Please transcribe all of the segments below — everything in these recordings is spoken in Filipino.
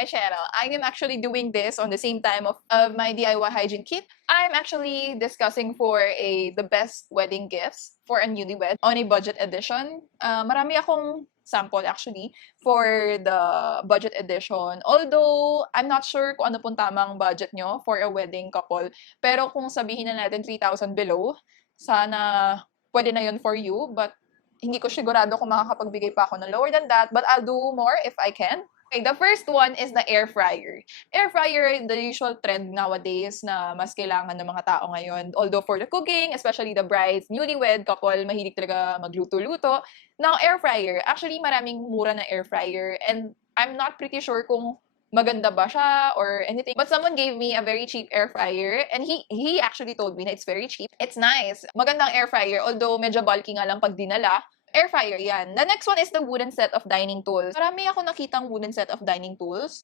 my channel. I am actually doing this on the same time of my DIY hygiene kit. I'm actually discussing for the best wedding gifts for a newlywed on a budget edition. Marami akong sample actually for the budget edition. Although, I'm not sure kung ano pong tamang budget nyo for a wedding couple. Pero kung sabihin na natin 3,000 below, sana pwede na yun for you. But hindi ko sigurado kung makakapagbigay pa ako ng lower than that. But I'll do more if I can. Okay, the first one is the air fryer. Air fryer, the usual trend nowadays na mas kailangan ng mga tao ngayon. Although for the cooking, especially the brides, newlywed couple, mahilig talaga magluto-luto. Now, air fryer. Actually, maraming mura na air fryer. And I'm not pretty sure kung maganda ba siya or anything. But someone gave me a very cheap air fryer and he actually told me na it's very cheap. It's nice. Magandang air fryer, although medyo bulky nga lang pag dinala. Air fryer, yan. The next one is the wooden set of dining tools. Marami ako nakitang wooden set of dining tools.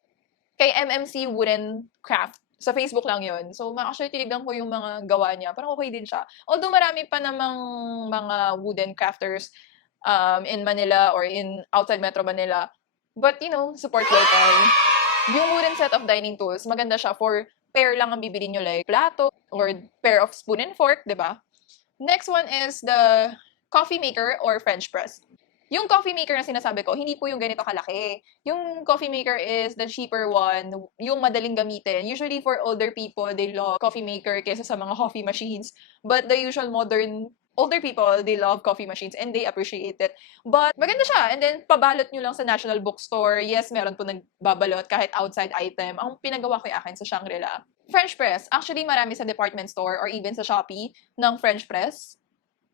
Kay MMC Wooden Craft. Sa Facebook lang yon. So, actually, tinignan ko yung mga gawa niya. Parang okay din siya. Although, marami pa namang mga wooden crafters in Manila or in outside Metro Manila. But, you know, support local. Yung wooden set of dining tools, maganda siya for pair lang ang bibili nyo, like plato or pair of spoon and fork, diba? Next one is the coffee maker or French press. Yung coffee maker na sinasabi ko, hindi po yung ganito kalaki. Yung coffee maker is the cheaper one, yung madaling gamitin. Usually for older people, they love coffee maker kaysa sa mga coffee machines. But the usual modern older people, they love coffee machines and they appreciate it. But maganda siya. And then, pabalot nyo lang sa National Bookstore. Yes, meron po nagbabalot kahit outside item. Ang pinagawa ko yung akin sa Shangri-La. French press. Actually, marami sa department store or even sa Shopee ng French press.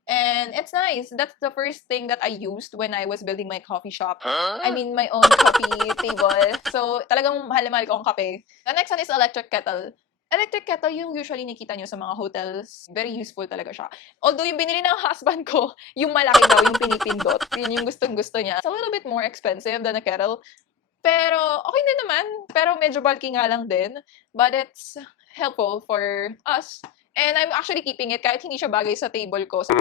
And it's nice. That's the first thing that I used when I was building my coffee shop. I mean, my own coffee table. So, talagang mahal na mahal ko ang kape. The next one is electric kettle. Electric kettle, yung usually nakita nyo sa mga hotels. Very useful talaga siya. Although yung binili ng husband ko, yung malaki daw, yung pinipindot. Yun yung gustong-gusto niya. It's a little bit more expensive than a kettle. Pero, okay din naman. Pero medyo bulky nga lang din. But it's helpful for us. And I'm actually keeping it kahit hindi siya bagay sa table ko. Kasi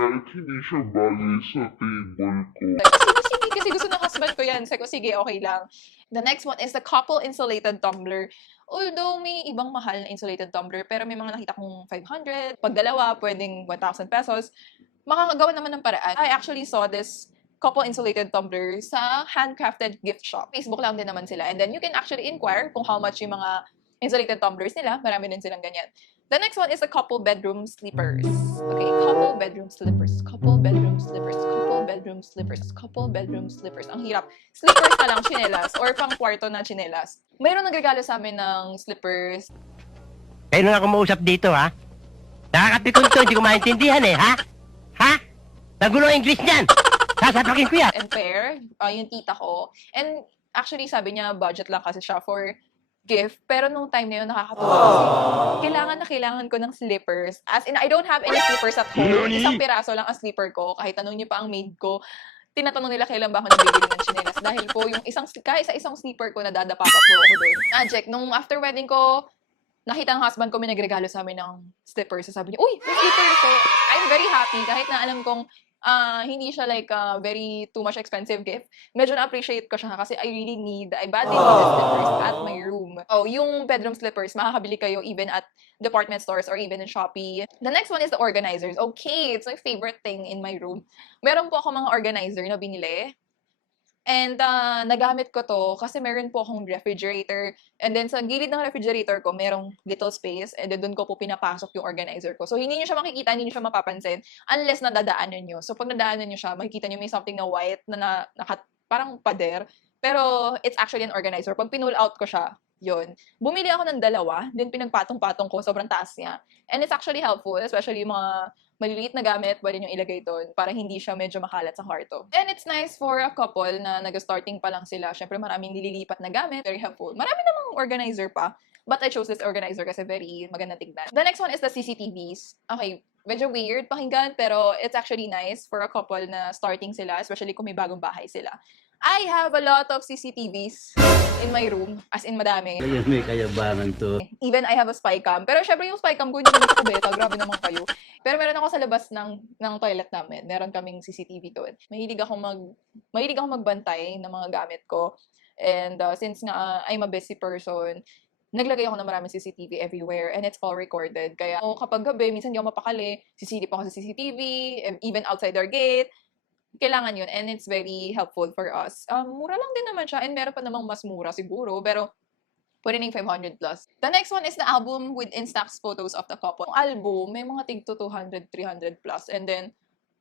gusto ng husband ko yan. Sabi ko, sige, okay lang. The next one is the couple insulated tumbler. Although may ibang mahal na insulated tumbler, pero may mga nakita kong 500. Pag dalawa, pwedeng 1,000 pesos. Makakagawa naman ng paraan. I actually saw this couple insulated tumbler sa handcrafted gift shop. Facebook lang din naman sila. And then you can actually inquire kung how much yung mga insulated tumblers nila. Marami din silang ganyan. The next one is the couple bedroom slippers. Okay, couple bedroom slippers, couple bedroom slippers, couple bedroom slippers, couple bedroom slippers. Ang hirap. Slippers na lang, chinelas, or pang kwarto na chinelas. Mayroon nagregalo sa amin ng slippers. Kayo na ako mausap dito, ha? Nakakapikon to, hindi ko maintindihan eh, ha? Ha? Nagulo ang English niyan! Sasapakin ko yan! And pair, yung tita ko. And actually, sabi niya, budget lang kasi siya for gift. Pero nung time na yun, nakakatuwa kasi kailangan ko ng slippers. As in, I don't have any slippers at home. Isang piraso lang ang slipper ko. Kahit tanong niyo pa ang maid ko, tinatanong nila kailan ba ako nabibili ng chinelas. Dahil po, yung kahit sa isang slipper ko, nadadapa pa po ako doon. Magic. Nung after wedding ko, nakita ng husband ko may nagregalo sa amin ng slippers. So sabi niya, uy, may slippers! So, I'm very happy. Kahit na alam kong hindi siya like a very too much expensive gift. Medyo na-appreciate ko siya kasi I badly need the slippers at my room. Oh, yung bedroom slippers, makakabili kayo even at department stores or even in Shopee. The next one is the organizers. Okay, it's my favorite thing in my room. Meron po ako mga organizer na binili. And nagamit ko to kasi meron po akong refrigerator. And then sa gilid ng refrigerator ko, merong little space. And then doon ko po pinapasok yung organizer ko. So hindi nyo siya makikita, hindi nyo siya mapapansin unless nadadaanan nyo. So pag nadaanan nyo siya, makikita nyo may something na white na parang pader. Pero it's actually an organizer. Pag pinull out ko siya, yun. Bumili ako ng dalawa, then pinagpatong-patong ko, sobrang taas niya. And it's actually helpful, especially yung mga maliliit na gamit, pwede nyo ilagay doon para hindi siya medyo makalat sa kwarto. And it's nice for a couple na nag-starting pa lang sila. Siyempre maraming nililipat na gamit, very helpful. Marami namang organizer pa, but I chose this organizer kasi very maganda tignan. The next one is the CCTVs. Okay, medyo weird pakinggan, pero it's actually nice for a couple na starting sila, especially kung may bagong bahay sila. I have a lot of CCTVs in my room, as in madami. Ayun, may kayabangan to. Even I have a spy cam. Pero syempre yung spy cam ko, hindi naman ako beta. Grabe naman kayo. Pero meron ako sa labas ng toilet namin. Meron kaming CCTV doon. Mahilig akong magbantay ng mga gamit ko. And since nga I'm a busy person, naglagay ako ng maraming CCTV everywhere and it's all recorded. Kaya kapag gabi, minsan hindi ako mapakali, sisilip ako sa CCTV, even outside our gate. Kailangan yun and it's very helpful for us. Mura lang din naman siya and meron pa namang mas mura siguro, pero pwede na yung 500 plus. The next one is the album with Instax photos of the couple. Yung album, may mga tig to 200, 300 plus. And then,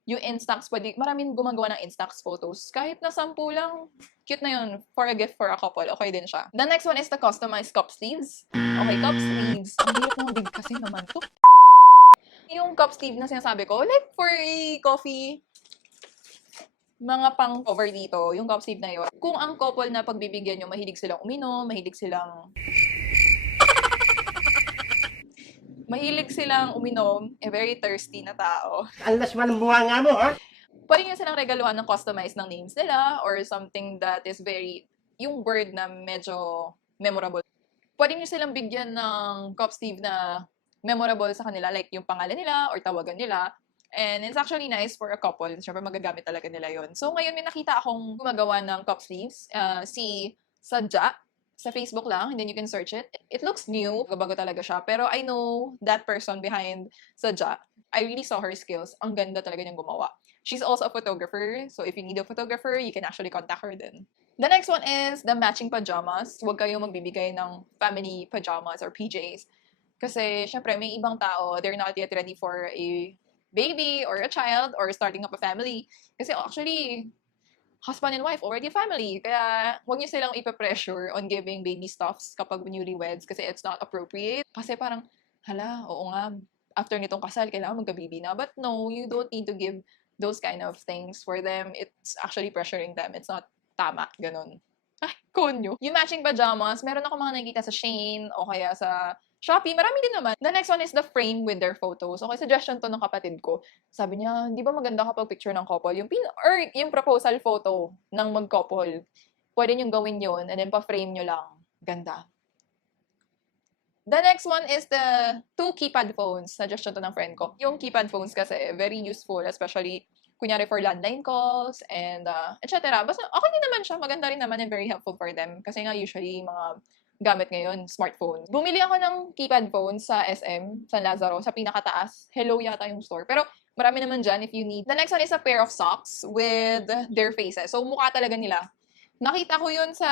yung Instax, maraming gumagawa ng Instax photos. Kahit na 10 lang, cute na yun. For a gift for a couple, okay din siya. The next one is the customized cup sleeves. Okay, cup sleeves. Ang hirap ng big kasi naman to. Yung cup sleeve na sinasabi ko, like for a coffee, mga pang cover dito, yung cup sleeve na yun. Kung ang couple na pagbibigyan nyo, mahilig silang uminom, mahilig silang uminom, very thirsty na tao. Alas man ang buhanga mo, ha? Pwede nyo silang regaluhan ng customized ng names nila or something that is yung word na medyo memorable. Pwede nyo silang bigyan ng cup sleeve na memorable sa kanila, like yung pangalan nila or tawagan nila. And it's actually nice for a couple. Siyempre, magagamit talaga nila yon. So, ngayon may nakita akong gumagawa ng cup sleeves. Si Sadja. Sa Facebook lang, and then you can search it. It looks new. Bago talaga siya. Pero I know that person behind Sadja. I really saw her skills. Ang ganda talaga niyang gumawa. She's also a photographer. So, if you need a photographer, you can actually contact her then. The next one is the matching pajamas. Huwag kayong magbibigay ng family pajamas or PJs. Kasi, syempre, may ibang tao, they're not yet ready for a baby or a child or starting up a family. Kasi actually, husband and wife, already a family. Kaya huwag niyo silang ipa-pressure on giving baby stuffs kapag newlyweds kasi it's not appropriate. Kasi parang, hala, oo nga, after nitong kasal, kailangan magka-baby na. But no, you don't need to give those kind of things for them. It's actually pressuring them. It's not tama, ganun. Ay, konyo. Yung matching pajamas, meron ako mga nakikita sa Shein o kaya sa Shopee, marami din naman. The next one is the frame with their photos. Okay, suggestion to ng kapatid ko. Sabi niya, di ba maganda kapag picture ng couple? Yung proposal photo ng mag-couple. Pwede niyong gawin yun and then pa-frame nyo lang. Ganda. The next one is the 2 keypad phones. Suggestion to ng friend ko. Yung keypad phones kasi, very useful, especially kunyari for landline calls and etc. Basta okay din naman siya. Maganda rin naman and very helpful for them. Kasi nga usually mga gamit ngayon, smartphones. Bumili ako ng keypad phone sa SM, San Lazaro, sa pinakataas. Hello yata yung store. Pero marami naman dyan if you need. The next one is a pair of socks with their faces. So, mukha talaga nila. Nakita ko yun sa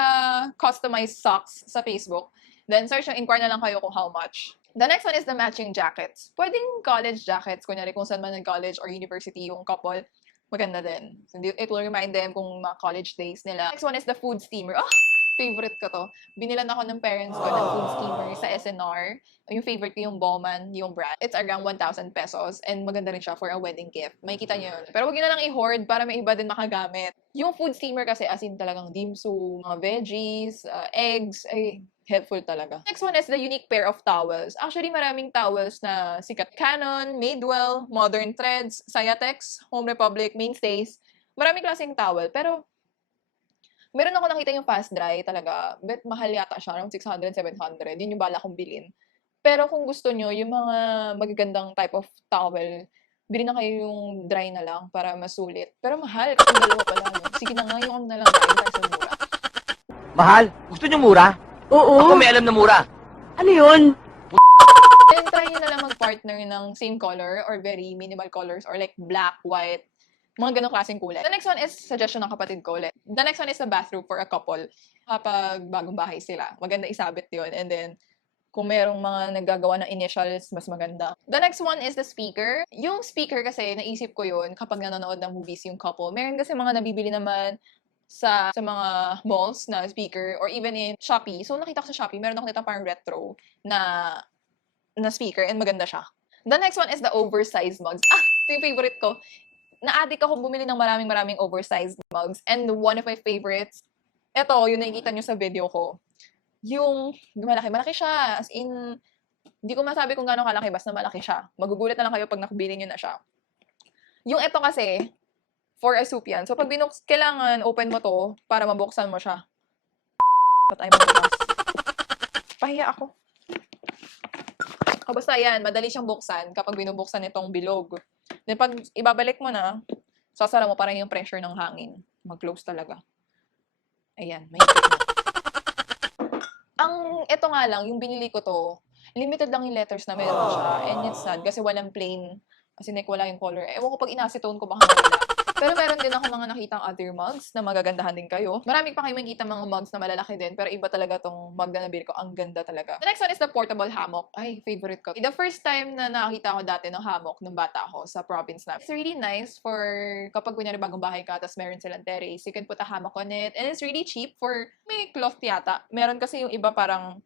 customized socks sa Facebook. Then, search yung inquire na lang kayo kung how much. The next one is the matching jackets. Pwedeng college jackets. Kunyari kung saan man ng college or university yung couple. Maganda din. So, it will remind them kung mga college days nila. Next one is the food steamer. Oh! Favorite ko to. Binilan ako ng parents ko ng food steamer sa SNR. Yung favorite ko yung Bowman, yung brand. It's around 1,000 pesos and maganda rin siya for a wedding gift. Makikita niyo yun. Pero wag niyo na lang i-hoard para may iba din makagamit. Yung food steamer kasi as in talagang dim sum, mga veggies, eggs, ay helpful talaga. Next one is the unique pair of towels. Actually, maraming towels na sikat. Canon, Madewell, Modern Threads, Sayatex, Home Republic, Mainstays. Maraming klaseng towel. Pero meron ako nakita yung fast dry talaga. Bet mahal yata siya, around 600, 700. Yun yung bala kong bilhin. Pero kung gusto nyo, yung mga magagandang type of towel, bilhin na kayo yung dry na lang para masulit. Pero mahal, kasi dalawa pa lang. Sige na nga, yung ano na lang tayo sa mura. Mahal, gusto niyo mura? Oo. Ako may alam na mura. Ano yun? Then try nyo na lang mag-partner ng same color or very minimal colors or like black, white, mga ganong klaseng kulay. The next one is suggestion ng kapatid ko ulit. The next one is the bathroom for a couple. Kapag bagong bahay sila, maganda isabit yun. And then, kung merong mga naggagawa ng initials, mas maganda. The next one is the speaker. Yung speaker kasi, naisip ko yun kapag nanonood ng movies yung couple. Meron kasi mga nabibili naman sa mga malls na speaker or even in Shopee. So, nakita ko sa Shopee, meron ako nito parang retro na speaker and maganda siya. The next one is the oversized mugs. Ito yung favorite ko. Na-addict ako bumili ng maraming oversized mugs. And one of my favorites, eto, yung nakikita nyo sa video ko. Yung malaki siya. As in, hindi ko masabi kung gano'ng kalaki, basta malaki siya. Magugulat na lang kayo pag nakabili nyo na siya. Yung eto kasi, for a soup yan. So, pag kailangan open mo to para mabuksan mo siya. Patay mo bukas. Pahiya ako. O basta yan, madali siyang buksan kapag binubuksan itong bilog. Then pag ibabalik mo na, sasara mo parang yung pressure ng hangin. Mag-close talaga. Ayan, may Ito nga lang, yung binili ko to, limited lang yung letters na meron siya. And it's sad kasi walang plain. Kasi wala yung color. Ewan ko pag inacetone ko baka mawala. Pero meron din ako mga nakitang other mugs na magagandahan din kayo. Marami pa kayo makikita mga mugs na malalaki din. Pero iba talaga tong mug na nabili ko. Ang ganda talaga. The next one is the portable hammock. Ay, favorite ko. The first time na nakakita ko dati ng hammock nung bata ako sa province na. It's really nice for kapag kunyari bagong bahay ka tapos meron silang terrace. You can put a hammock on it. And it's really cheap for may cloth yata. Meron kasi yung iba parang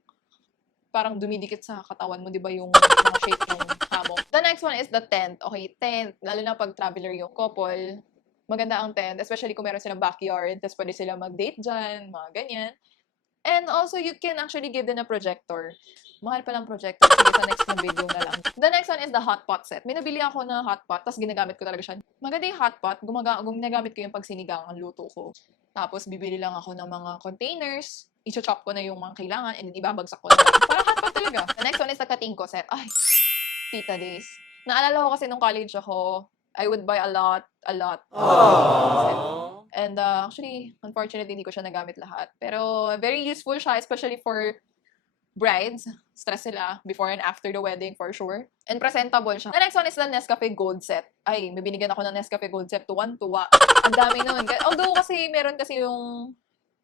dumidikit sa katawan mo, di ba, yung mga shape ng hammock. The next one is the tent. Okay, tent. Lalo na pag traveler yung couple. Maganda ang tent, especially kung meron silang backyard, tapos pwede sila mag-date dyan, mga ganyan. And also, you can actually give them a projector. Mahal pa lang projector. Sige, sa next na video na lang. The next one is the hot pot set. May nabili ako na hot pot, tapos ginagamit ko talaga siya. Maganda yung hot pot. Ginagamit ko yung pag sinigang ang luto ko. Tapos, bibili lang ako ng mga containers. I-chop ko na yung mga kailangan, and then ibabagsak ko na lang. Parang hot pot talaga. The next one is the katingko set. Ay, tita days. Naalala ko kasi nung college ako, I would buy a lot. And actually, unfortunately, hindi ko siya nagamit lahat. Pero very useful siya, especially for brides. Stress sila before and after the wedding for sure. And presentable siya. The next one is the Nescafe Gold Set. Ay, may binigyan ako ng Nescafe Gold Set. Tuwan-tuwa. Ang dami nun. Although kasi meron kasi yung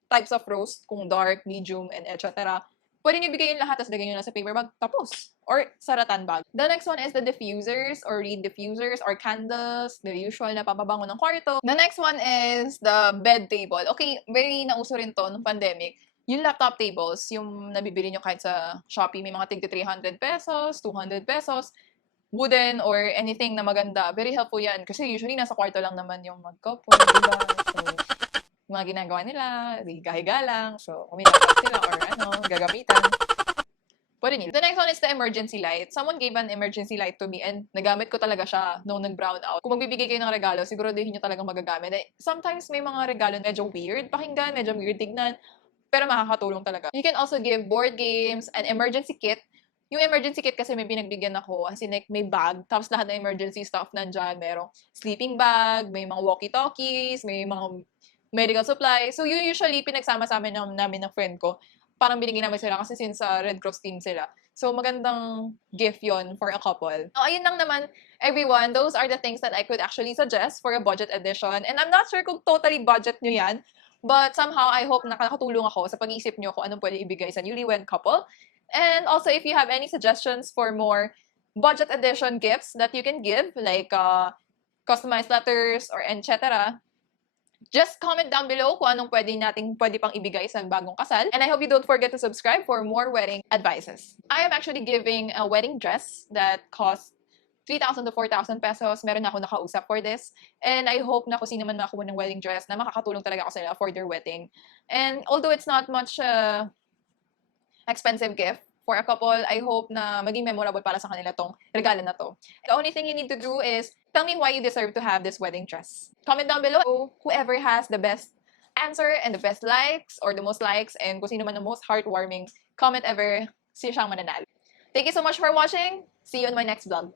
types of roast, kung dark, medium, and etc. Pwede niyo bigay yung lahat, tapos lagay nyo na sa paper bag, tapos. Or sa ratan bag. The next one is the diffusers, or reed diffusers, or candles, the usual na papabango ng kwarto. The next one is the bed table. Okay, very nauso rin to nung pandemic. Yung laptop tables, yung nabibili nyo kahit sa Shopee, may mga tig 300 pesos, 200 pesos, wooden or anything na maganda. Very helpful yan. Kasi usually nasa kwarto lang naman yung mag-couple, diba? So, mga ginagawa nila, higa-higa lang. So, kung may laptop sila or gagamitan. Pwede nyo. The next one is the emergency light. Someone gave an emergency light to me and nagamit ko talaga siya nung nag-brown out. Kung magbibigay kayo ng regalo, siguraduhin nyo talagang magagamit. Sometimes may mga regalo medyo weird pakinggan, medyo weird tignan, pero makakatulong talaga. You can also give board games, an emergency kit. Yung emergency kit kasi may binagbigyan ako, as in like may bag, tapos lahat ng emergency stuff nandyan. Merong sleeping bag, may mga walkie-talkies, may mga medical supplies. So, yun usually pinagsama-sama namin ng friend ko. Parang binigyan namin sila kasi since Red Cross team sila. So, magandang gift yon for a couple. So, ayun lang naman, everyone. Those are the things that I could actually suggest for a budget edition. And I'm not sure kung totally budget nyo yan. But somehow, I hope nakakatulong ako sa pag-iisip nyo kung anong pwede ibigay sa newlywed couple. And also, if you have any suggestions for more budget edition gifts that you can give, like customized letters or etc., just comment down below kung anong pwede pang ibigay sa bagong kasal. And I hope you don't forget to subscribe for more wedding advices. I am actually giving a wedding dress that costs 3,000 to 4,000 pesos. Meron na ako nakausap for this. And I hope na kung sino man makakuha ng wedding dress na makakatulong talaga ako sa nila for their wedding. And although it's not much expensive gift for a couple, I hope na maging memorable para sa kanila tong regalo na to. The only thing you need to do is tell me why you deserve to have this wedding dress. Comment down below whoever has the best answer and the best likes or the most likes and kung sino man the most heartwarming comment ever, siya siyang mananalo. Thank you so much for watching. See you in my next vlog.